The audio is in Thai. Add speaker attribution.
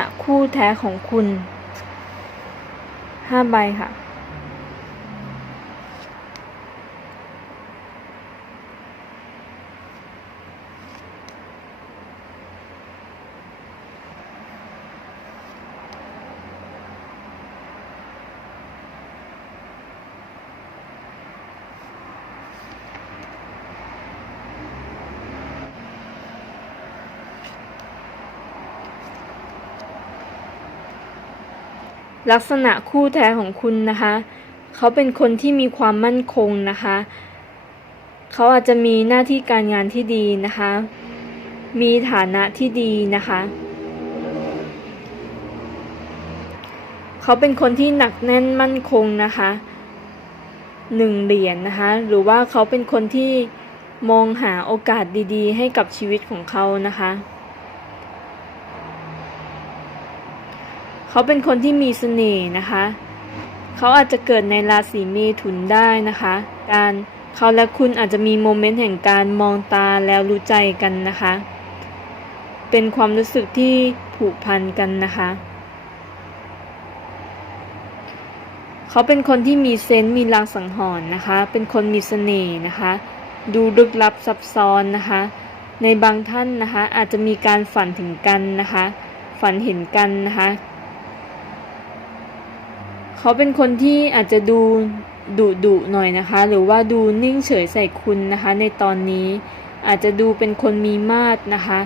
Speaker 1: ะคู่แท้ของคุณห้าใบค่ะ ลักษณะคู่แท้ของคุณนะคะ เขาเป็นคนที่มีความมั่นคงนะคะ เขาอาจจะมีหน้าที่การงานที่ดีนะคะ มีฐานะที่ดีนะคะ เขาเป็นคนที่หนักแน่นมั่นคงนะคะหนึ่งเหรียญนนะคะ หรือว่าเขาเป็นคนที่มองหาโอกาสดีๆ ให้กับชีวิตของเขานะคะ เขาเป็นคนที่มีเสน่ห์นะคะ เขาอาจจะเกิดในราศีเมถุนได้นะคะ การเขาและคุณอาจจะมีโมเมนต์แห่งการมองตาแล้วรู้ใจกันนะคะ เป็นความรู้สึกที่ผูกพันกันนะคะ เขาเป็นคนที่มีเซนส์มีลางสังหรณ์นะคะ เป็นคนมีเสน่ห์นะคะ ดูลึกลับซับซ้อนนะคะ ในบางท่านนะคะอาจจะมีการฝันถึงกันนะคะ ฝันเห็นกันนะคะ เขาเป็นคนที่อาจจะดูดุดุหน่อยนะคะ หรือว่าดูนิ่งเฉยใส่คุณนะคะ ในตอนนี้อาจจะดูเป็นคนมีมาดนะคะ